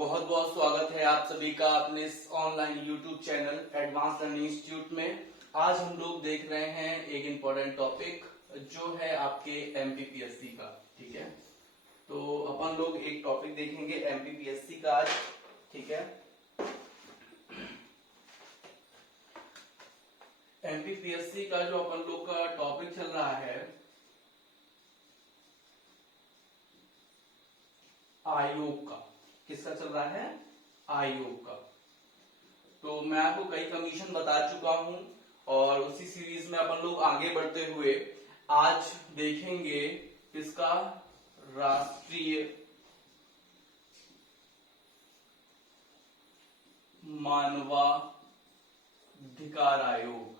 बहुत बहुत स्वागत है आप सभी का अपने इस online YouTube channel advance learning institute में। आज हम लोग देख रहे हैं एक इम्पोर्टेंट टॉपिक जो है आपके एमपीपीएससी का। ठीक है, तो अपन लोग एक टॉपिक देखेंगे एमपीपीएससी का आज। ठीक है, एमपीपीएससी का जो अपन लोग का टॉपिक चल रहा है आयोग का। किसका चल रहा है? आयोग का। तो मैं आपको कई कमीशन बता चुका हूं और उसी सीरीज में अपन लोग आगे बढ़ते हुए आज देखेंगे किसका? राष्ट्रीय मानवाधिकार आयोग।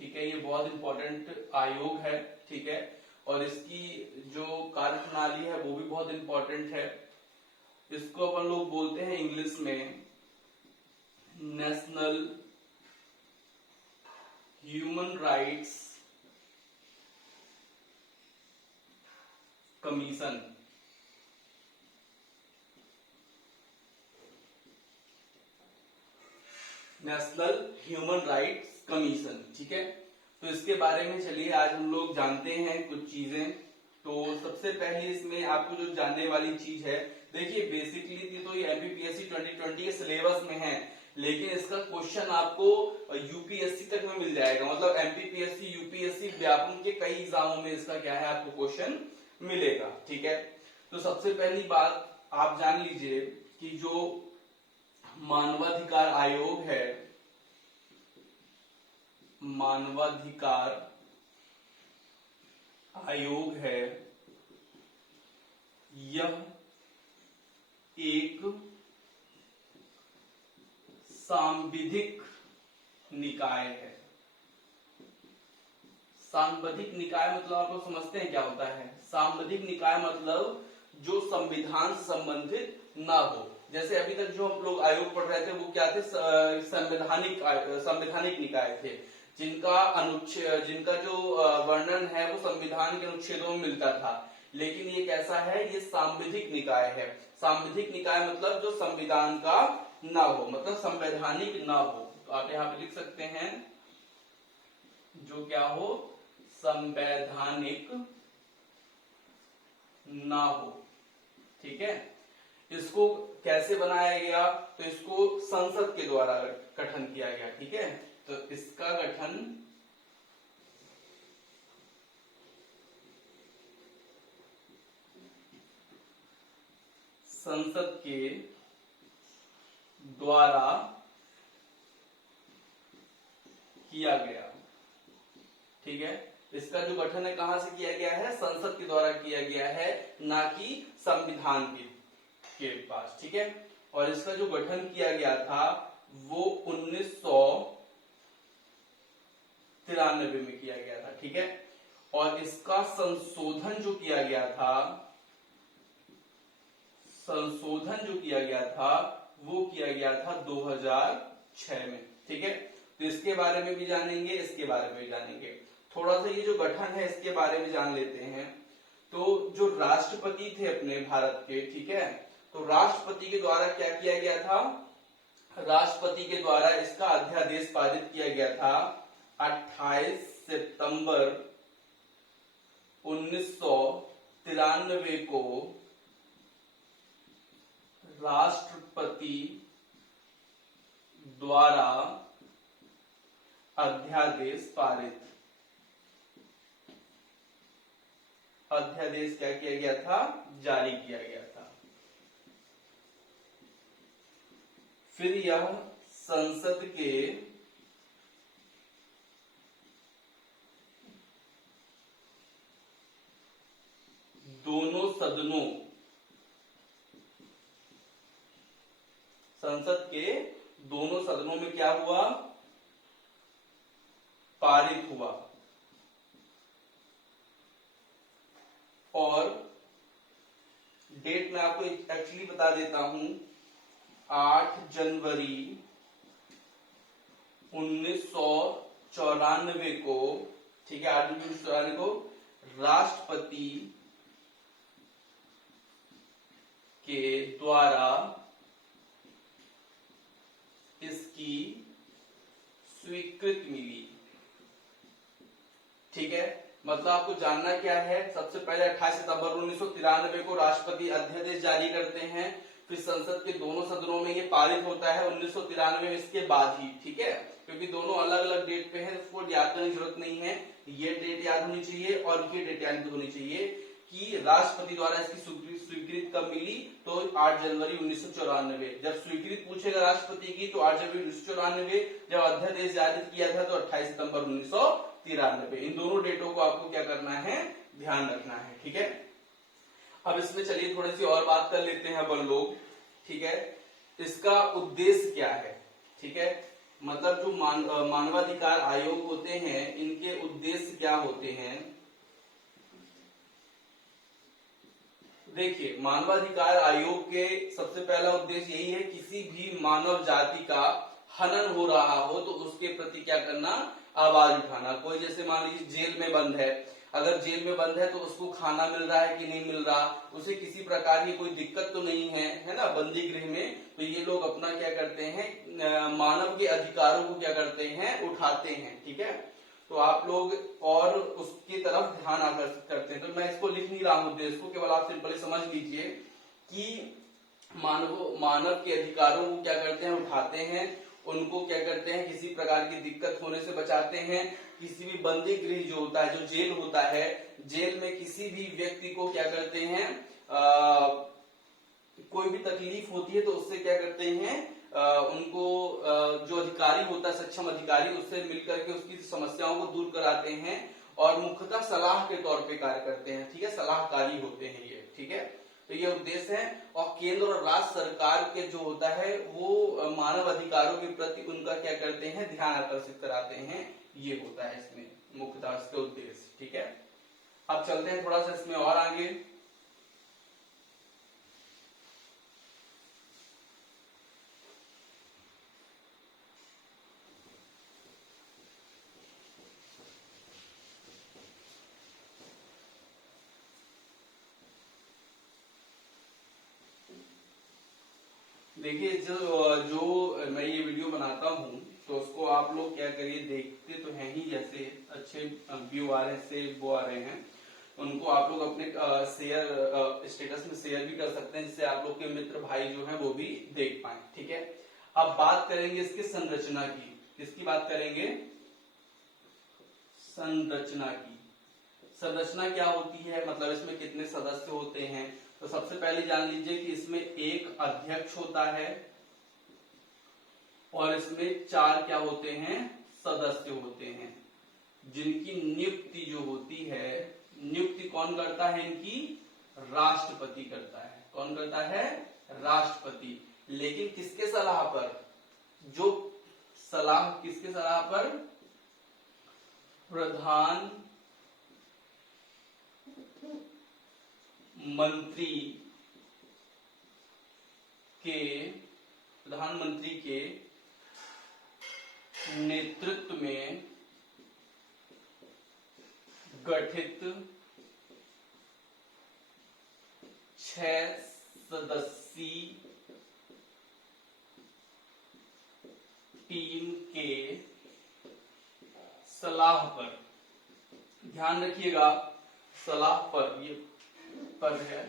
ठीक है, ये बहुत इंपॉर्टेंट आयोग है। ठीक है, और इसकी जो कार्यप्रणाली है वो भी बहुत इंपॉर्टेंट है। इसको अपन लोग बोलते हैं इंग्लिश में national human rights commission. National human rights commission. ठीक है, तो इसके बारे में चलिए आज हम लोग जानते हैं कुछ चीजें। तो सबसे पहले इसमें आपको जो जानने वाली चीज है, देखिए बेसिकली तो ये एमपीपीएससी 2020 के सिलेबस में है, लेकिन इसका क्वेश्चन आपको यूपीएससी तक में मिल जाएगा। मतलब एमपीपीएससी यूपीएससी व्यापम के कई एग्जामों में इसका क्या है, आपको क्वेश्चन मिलेगा। ठीक है, तो सबसे पहली बात आप जान लीजिए कि जो मानवाधिकार आयोग है, मानवाधिकार आयोग है, यह एक सांविधिक निकाय है। सांविधिक निकाय मतलब आप लोग समझते हैं क्या होता है? सांविधिक निकाय मतलब जो संविधान से संबंधित ना हो। जैसे अभी तक जो हम लोग आयोग पढ़ रहे थे वो क्या थे? संवैधानिक निकाय थे, जिनका अनुच्छेद, जिनका जो वर्णन है वो संविधान के अनुच्छेदों में मिलता था। लेकिन ये कैसा है? ये सांविधिक निकाय है। सांविधिक निकाय मतलब जो संविधान का ना हो, मतलब संवैधानिक ना हो। तो आप यहाँ पे लिख सकते हैं जो क्या हो? संवैधानिक ना हो। ठीक है, इसको कैसे बनाया गया? तो इसको संसद के द्वारा गठन किया गया। ठीक है, तो इसका गठन संसद के द्वारा किया गया। ठीक है, इसका जो गठन है कहां से किया गया है? संसद के द्वारा किया गया है, ना कि संविधान के पास। ठीक है, और इसका जो गठन किया गया था वो 1993 में किया गया था। ठीक है, और इसका संशोधन जो किया गया था, वो किया गया था 2006 में। ठीक है, तो इसके बारे में भी जानेंगे, इसके बारे में भी जानेंगे। थोड़ा सा ये जो गठन है इसके बारे में जान लेते हैं। तो जो राष्ट्रपति थे अपने भारत के, ठीक है, तो राष्ट्रपति के द्वारा क्या किया गया था? राष्ट्रपति के द्वारा इसका अध्यादेश पारित किया गया था 28 सितंबर 1993 को। राष्ट्रपति द्वारा अध्यादेश पारित, अध्यादेश क्या किया गया था? जारी किया गया था। फिर यह संसद के दोनों सदनों, संसद के दोनों सदनों में क्या हुआ? पारित हुआ। और डेट मैं आपको एक्चुअली बता देता हूं, 8 जनवरी 1994 को। ठीक है, 8 जनवरी 1994 को राष्ट्रपति द्वारा इसकी स्वीकृति मिली। ठीक है, मतलब आपको जानना क्या है, सबसे पहले 28 सितंबर 1993 को राष्ट्रपति अध्यादेश जारी करते हैं, फिर संसद के दोनों सदनों में ये पारित होता है 1993 में, इसके बाद ही। ठीक है, क्योंकि दोनों अलग अलग डेट पे है, उसको याद करने की जरूरत नहीं है, ये डेट याद होनी चाहिए और ये डेट याद होनी चाहिए कि राष्ट्रपति द्वारा इसकी स्वीकृति कब मिली, तो 8 जनवरी 1994। जब स्वीकृति पूछेगा राष्ट्रपति की तो 8 जनवरी 1994, जब अध्यादेश जारी किया था तो 28 सितंबर 1993। इन दोनों डेटों को आपको क्या करना है, ध्यान रखना है। ठीक है, अब इसमें चलिए थोड़ी सी और बात कर लेते हैं अपन लोग। ठीक है, इसका उद्देश्य क्या है। ठीक है, मतलब जो मानवाधिकार आयोग होते हैं, इनके उद्देश्य क्या होते हैं। देखिए, मानवाधिकार आयोग के सबसे पहला उद्देश्य यही है, किसी भी मानव जाति का हनन हो रहा हो तो उसके प्रति क्या करना, आवाज उठाना। कोई जैसे मान लीजिए जेल में बंद है, अगर जेल में बंद है तो उसको खाना मिल रहा है कि नहीं मिल रहा, उसे किसी प्रकार की कोई दिक्कत तो नहीं है ना बंदी गृह में, तो ये लोग अपना क्या करते हैं, मानव के अधिकारों को क्या करते हैं, उठाते हैं। ठीक है, तो आप लोग और उसकी तरफ ध्यान आकर्षित करते हैं। तो मैं इसको लिख नहीं रहा हूं उद्देश्य को, केवल आप सिंपली समझ लीजिए कि मानव के अधिकारों को क्या करते हैं, उठाते हैं, उनको क्या करते हैं, किसी प्रकार की दिक्कत होने से बचाते हैं। किसी भी बंदी गृह जो होता है, जो जेल होता है, जेल में किसी भी व्यक्ति को क्या करते हैं, कोई भी तकलीफ होती है तो उससे क्या करते हैं, उनको जो अधिकारी होता है, सक्षम अधिकारी, उससे मिलकर के उसकी समस्याओं को दूर कराते हैं और मुख्यतः सलाह के तौर पे कार्य करते हैं। ठीक है, सलाहकारी होते हैं ये। ठीक है, तो ये उद्देश्य है। और केंद्र और राज्य सरकार के जो होता है वो मानव अधिकारों के प्रति उनका क्या करते हैं, ध्यान आकर्षित कराते हैं। ये होता है इसमें मुख्यतः इसका उद्देश्य। ठीक है, अब चलते हैं थोड़ा सा इसमें और आगे। देखिए, जो मैं ये वीडियो बनाता हूँ तो उसको आप लोग क्या करिए, देखते तो हैं ही, जैसे अच्छे व्यू आ रहे हैं, सेव वो आ रहे हैं, उनको आप लोग अपने शेयर स्टेटस में शेयर भी कर सकते हैं, जिससे आप लोग के मित्र भाई जो हैं वो भी देख पाए। ठीक है, अब बात करेंगे इसकी संरचना की। किसकी बात करेंगे, संरचना की। संरचना क्या होती है, मतलब इसमें कितने सदस्य होते हैं। तो सबसे पहले जान लीजिए कि इसमें एक अध्यक्ष होता है और इसमें 4 क्या होते हैं, सदस्य होते हैं, जिनकी नियुक्ति जो होती है, नियुक्ति कौन करता है इनकी, राष्ट्रपति करता है। कौन करता है, राष्ट्रपति। लेकिन किसके सलाह पर, जो सलाह किसके सलाह पर, प्रधानमंत्री के नेतृत्व में गठित 6 सदस्यीय टीम के सलाह पर, ध्यान रखिएगा सलाह पर, ये पर है।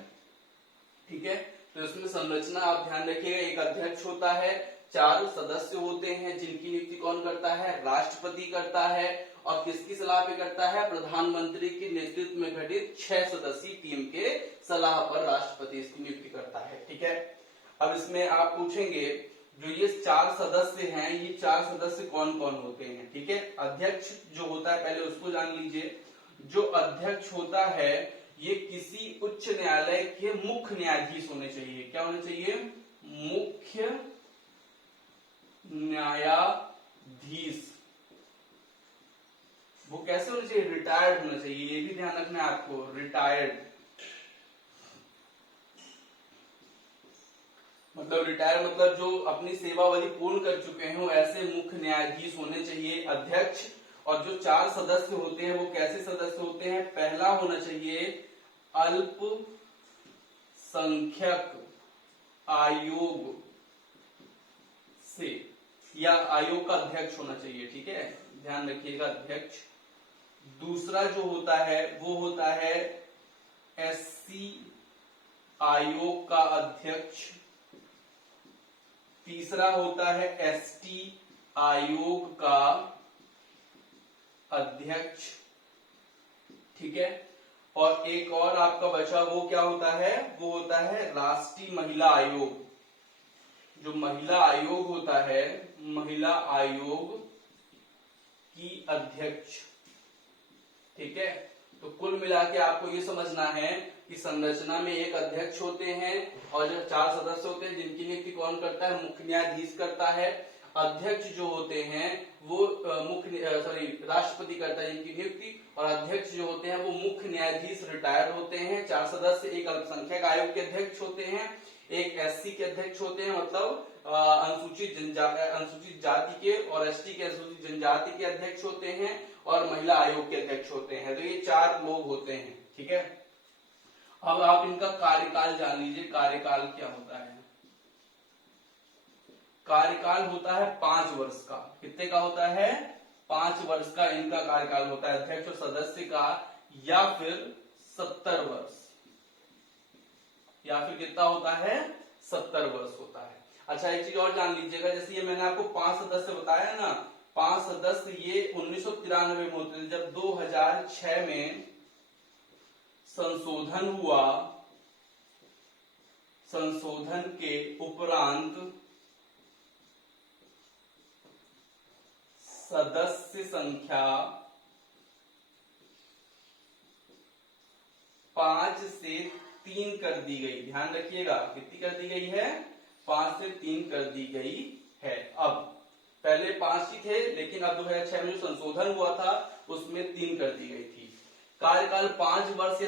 ठीक है, तो इसमें संरचना आप ध्यान रखिएगा, एक अध्यक्ष होता है, 4 सदस्य होते हैं, जिनकी नियुक्ति कौन करता है, राष्ट्रपति करता है, और किसकी सलाह पे करता है, प्रधानमंत्री के नेतृत्व में गठित 6 सदस्यीय टीम के सलाह पर राष्ट्रपति इसकी नियुक्ति करता है। ठीक है, अब इसमें आप पूछेंगे जो ये 4 सदस्य हैं, ये 4 सदस्य कौन कौन होते हैं। ठीक है, अध्यक्ष जो होता है पहले उसको जान लीजिए। जो अध्यक्ष होता है ये किसी उच्च न्यायालय के मुख्य न्यायाधीश होने चाहिए। क्या होने चाहिए, मुख्य न्यायाधीश। वो कैसे होने चाहिए, रिटायर्ड होना चाहिए, ये भी ध्यान रखना है आपको, रिटायर्ड। मतलब रिटायर मतलब जो अपनी सेवावधि पूर्ण कर चुके हैं, वो ऐसे मुख्य न्यायाधीश होने चाहिए, अध्यक्ष। और जो 4 सदस्य होते हैं वो कैसे सदस्य होते हैं, पहला होना चाहिए अल्पसंख्यक आयोग से, या आयोग का अध्यक्ष होना चाहिए, ठीक है, ध्यान रखिएगा, अध्यक्ष। दूसरा जो होता है वो होता है एससी आयोग का अध्यक्ष। तीसरा होता है एसटी आयोग का अध्यक्ष, ठीक है। और एक और आपका बचा वो क्या होता है, वो होता है राष्ट्रीय महिला आयोग। जो महिला आयोग होता है, महिला आयोग की अध्यक्ष, ठीक है। तो कुल मिला के आपको ये समझना है कि संरचना में एक अध्यक्ष होते हैं और जो 4 सदस्य होते हैं जिनकी नियुक्ति कौन करता है, मुख्य न्यायाधीश करता है। अध्यक्ष जो होते हैं वो राष्ट्रपति करता है जिनकी नियुक्ति, और अध्यक्ष जो होते हैं वो मुख्य न्यायाधीश रिटायर्ड होते हैं। 4 सदस्य एक अल्पसंख्यक आयोग के अध्यक्ष होते हैं, एक एससी के अध्यक्ष होते हैं, मतलब अनुसूचित जाति के, और एसटी के अनुसूचित जनजाति के अध्यक्ष होते हैं, और महिला आयोग के अध्यक्ष होते हैं। तो ये 4 लोग होते हैं, ठीक है। अब आप इनका कार्यकाल जान लीजिए, कार्यकाल क्या होता है। कार्यकाल होता है 5 वर्ष का। कितने का होता है, 5 वर्ष का इनका कार्यकाल होता है, अध्यक्ष और सदस्य का, या फिर 70 वर्ष, या फिर कितना होता है, 70 वर्ष होता है। अच्छा, एक चीज और जान लीजिएगा, जैसे ये मैंने आपको 5 सदस्य बताया ना, 5 सदस्य ये 1993 में होते थे। जब 2006 में संशोधन हुआ, संशोधन के उपरांत सदस्य संख्या 5 से 3 कर दी गई। ध्यान रखिएगा, कितनी कर दी गई है, 5 से 3 कर दी गई है। अब पहले 5 ही थे, लेकिन अब 2006 में जो संशोधन हुआ था उसमें 3 कर दी गई थी। कार्यकाल 5 वर्ष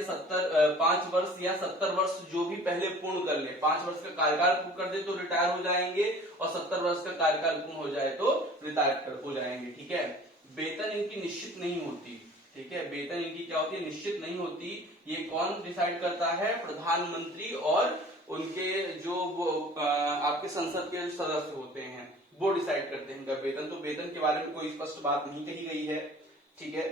या 70 वर्ष जो भी पहले पूर्ण कर ले, 5 वर्ष का कार्यकाल पूर्ण कर दे तो रिटायर हो जाएंगे, और 70 वर्ष का कार्यकाल पूर्ण हो जाए तो रिटायर हो जाएंगे, ठीक है। वेतन इनकी निश्चित नहीं होती, ठीक है, वेतन इनकी क्या होती है, निश्चित नहीं होती। ये कौन डिसाइड करता है, प्रधानमंत्री और उनके जो वो आपके संसद के जो सदस्य होते हैं वो डिसाइड करते हैं इनका वेतन। तो वेतन के बारे में कोई स्पष्ट बात नहीं कही गई है, ठीक है।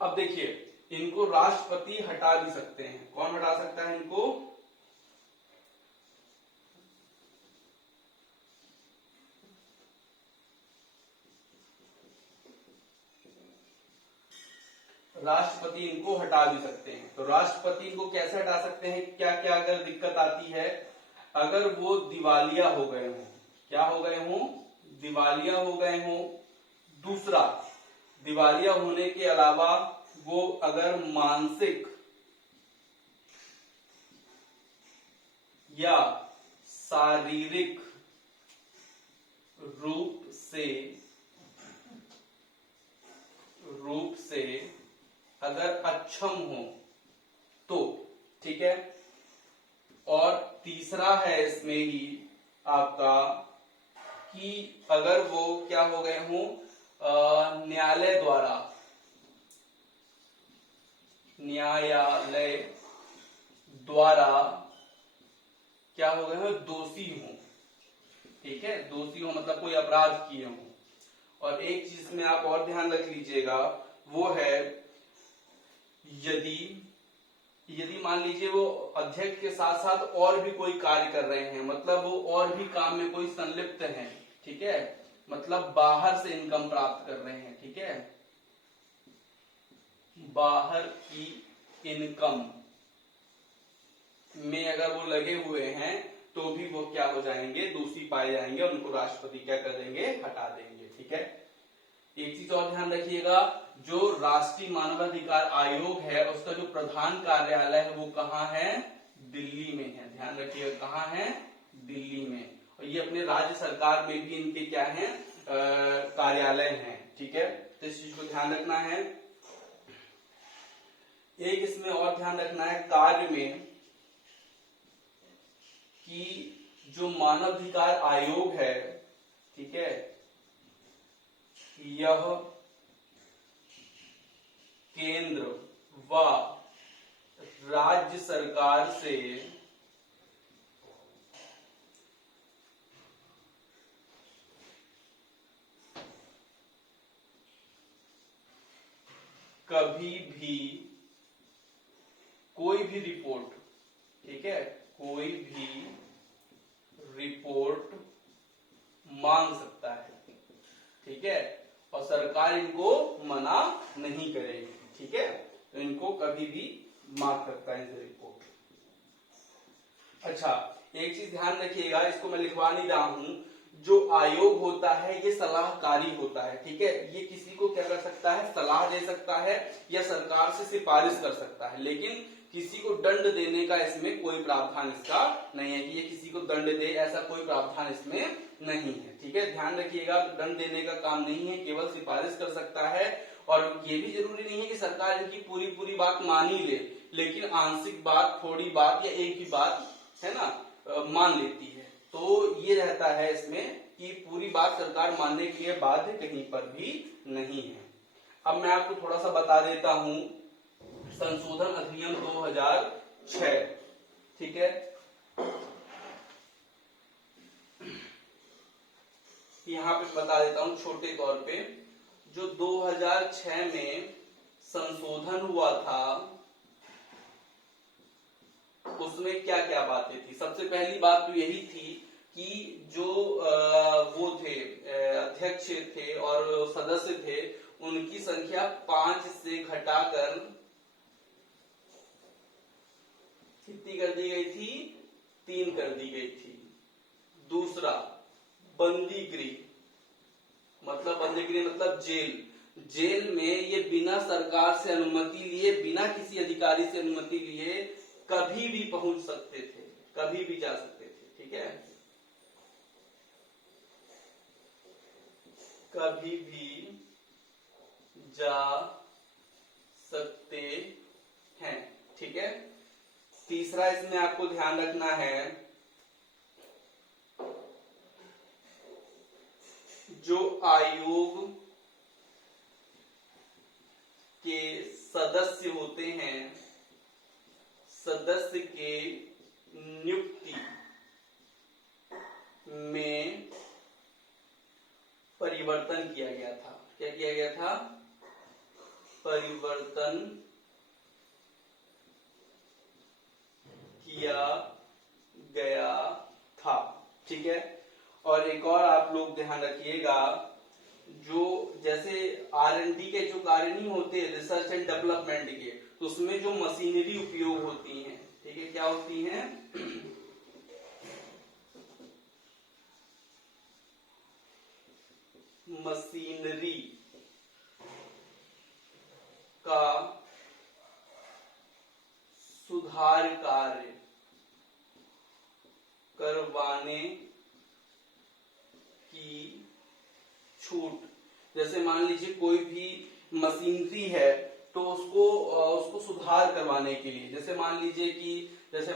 अब देखिए, इनको राष्ट्रपति हटा भी सकते हैं। कौन हटा सकता है इनको, राष्ट्रपति इनको हटा भी सकते हैं। तो राष्ट्रपति इनको कैसे हटा सकते हैं, क्या क्या अगर दिक्कत आती है, अगर वो दिवालिया हो गए हों, क्या हो गए हों, दिवालिया हो गए हों। दूसरा, दिवालिया होने के अलावा वो अगर मानसिक या शारीरिक रूप से अगर अक्षम हो तो, ठीक है। और तीसरा है इसमें ही आपका कि अगर वो क्या हो गए हों, न्यायालय द्वारा क्या हो गए हो, दोषी हो, ठीक है, दोषी हो मतलब कोई अपराध किए हो। और एक चीज में आप और ध्यान रख लीजिएगा, वो है यदि मान लीजिए वो अध्यक्ष के साथ साथ और भी कोई कार्य कर रहे हैं, मतलब वो और भी काम में कोई संलिप्त हैं, ठीक है, मतलब बाहर से इनकम प्राप्त कर रहे हैं, ठीक है, बाहर की इनकम में अगर वो लगे हुए हैं तो भी वो क्या हो जाएंगे, दोषी पाए जाएंगे, उनको राष्ट्रपति क्या कर देंगे, हटा देंगे, ठीक है। एक चीज और ध्यान रखिएगा, जो राष्ट्रीय मानवाधिकार आयोग है उसका जो प्रधान कार्यालय है वो कहाँ है, दिल्ली में है। ध्यान रखिएगा, कहाँ है, दिल्ली में। और ये अपने राज्य सरकार में भी इनके क्या है, कार्यालय हैं, ठीक है। तो इस चीज को ध्यान रखना है। एक इसमें और ध्यान रखना है कार्य में कि जो मानवाधिकार आयोग है, ठीक है, यह केंद्र व राज्य सरकार से कभी भी कोई भी रिपोर्ट, ठीक है, कोई भी रिपोर्ट मांग सकता है, ठीक है, और सरकार इनको मना नहीं करेगी, ठीक है, तो इनको कभी भी मांग सकता है इनसे रिपोर्ट। अच्छा, एक चीज ध्यान रखिएगा, इसको मैं लिखवा नहीं रहा हूं, जो आयोग होता है ये सलाहकारी होता है, ठीक है, ये किसी को क्या कर सकता है, सलाह दे सकता है या सरकार से सिफारिश कर सकता है, लेकिन किसी को दंड देने का इसमें कोई प्रावधान इसका नहीं है कि ये किसी को दंड दे, ऐसा कोई प्रावधान इसमें नहीं है, ठीक है, ध्यान रखिएगा, दंड देने का काम नहीं है, केवल सिफारिश कर सकता है। और ये भी जरूरी नहीं है कि सरकार इनकी पूरी पूरी बात मान ही ले, लेकिन आंशिक बात, थोड़ी बात या एक ही बात है ना मान लेती है, तो ये रहता है इसमें कि पूरी बात सरकार मानने के लिए बाध्य कहीं पर भी नहीं है। अब मैं आपको थोड़ा सा बता देता हूं संशोधन अधिनियम 2006, ठीक है, यहां पे बता देता हूं छोटे तौर पे, जो 2006 में संशोधन हुआ था उसमें क्या क्या बातें थी। सबसे पहली बात तो यही थी कि जो वो थे अध्यक्ष थे और सदस्य थे, उनकी संख्या 5 से घटाकर कितनी कर दी गई थी, 3 कर दी गई थी। दूसरा, बंदी गृह मतलब जेल, जेल में ये बिना सरकार से अनुमति लिए, बिना किसी अधिकारी से अनुमति लिए कभी भी पहुंच सकते थे, कभी भी जा सकते थे, ठीक है, कभी भी जा सकते हैं, ठीक है। तीसरा इसमें आपको ध्यान रखना है, जो आयोग के सदस्य होते हैं, सदस्य के नियुक्ति में परिवर्तन किया गया था। क्या किया गया था, परिवर्तन किया गया था, ठीक है। और एक और आप लोग ध्यान रखिएगा, जो जैसे R&D के जो कार्य नहीं होते रिसर्च एंड डेवलपमेंट के, तो उसमें जो मशीनरी उपयोग होती हैं, ठीक है, क्या होती हैं, मशीनरी का सुधार कार्य करवाने की छूट। जैसे मान लीजिए कोई भी मशीनरी है तो उसको सुधार करवाने के लिए, जैसे मान लीजिए कि जैसे